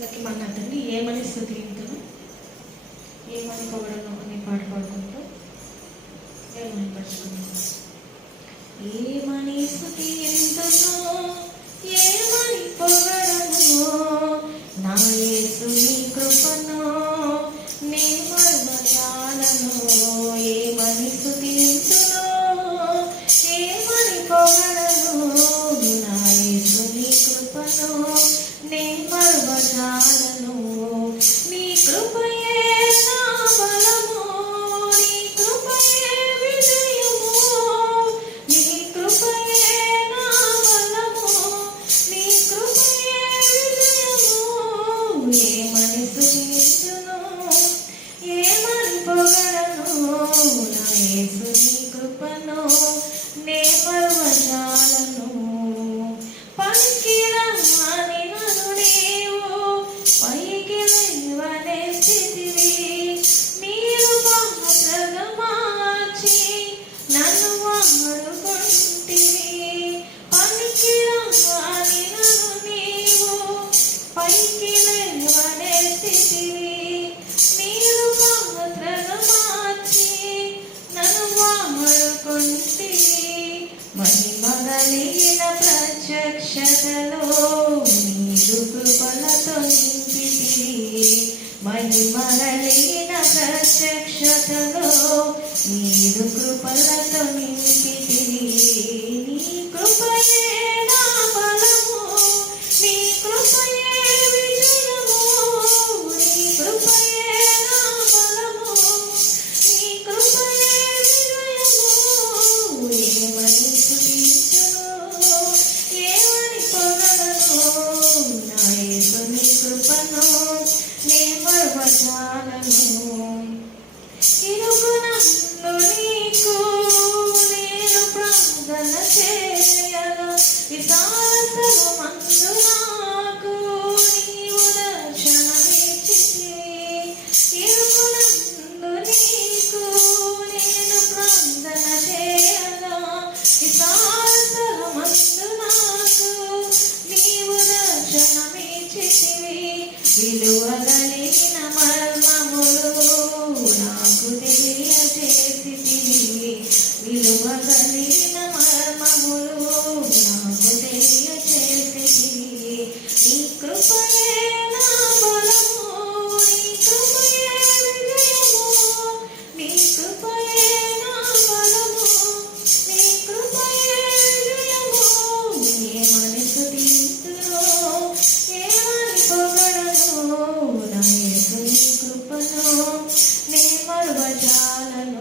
నాకు మన తండ్రి ఏమని స్థుతింతును, ఏమని పొగడను అని పాట పాడుకుంటూ ఏమని పరుచుకున్నాను. ఏమని స్థుతింతును, ఏమని పొగడను, నా యేసుని కృపను నే మరువజాలను. ఏమని స్థుతింతును, ఏమని పొగడను, నా యేసుని కృపను నే మరువజాలను. నీ కృపయే నా బలము, నీ కృపయే విజయము, నీ కృపయే నా బలము, నీ కృపయే విజయము. ఏమని స్తుతింతును, ఏమని పొగడను, నా యేసుని కృపను నే మరువజాలను. పనికిరాని నన్ను నీవు పైకి లేవనే స్థితివి, మీరు పాత్రగా మార్చి నన్ను వాడుకుంటివి. పనికిరాని నన్ను నీవు పైకి లేవనే స్థితివి, మీరు పాత్రగా మార్చి నన్ను వాడుకుంటివి. మహిమ కలిగిన ప్రత్యక్షతలో నీదు కృపలతో నింపితివి, మహిమ కలిగిన ప్రత్యక్షతలో నీదు కృపలతో నింపితివి. నీ కృపయే నా బలము, నీ కృపయే విజయము, నీ కృపయే నా బలము, నీ కృపయే విజయము. ఏమని స్తుతింతును, ఏమని పొగడను, నా యేసుని కృపను నే మరువజాలను. ఇరుగు నన్ను నీకు నేను ప్రార్థన చేయగా, విశాల స్థలమందు నాకు నీవు దర్శనమిచ్చితివి. ఇరుగు నన్ను నీకు నేను ప్రార్థన చేయగా, విశాల స్థలమందు నాకు నీవు దర్శనమిచ్చితివి. విలువగలిగిన మర్మములు నాకు తెలియజేసితివి, విలువగలిగిన మర్మములు నాకు తెలియజేసితివి. నీ కృపయే నా బలము, నీ కృపయే విజయము, నీ కృపయే నా బలము, నీ కృపయే విజయము. ఏమని స్తుతింతును, ఏమని పొగడను, నా యేసుని కృపను నే మరువజాలను.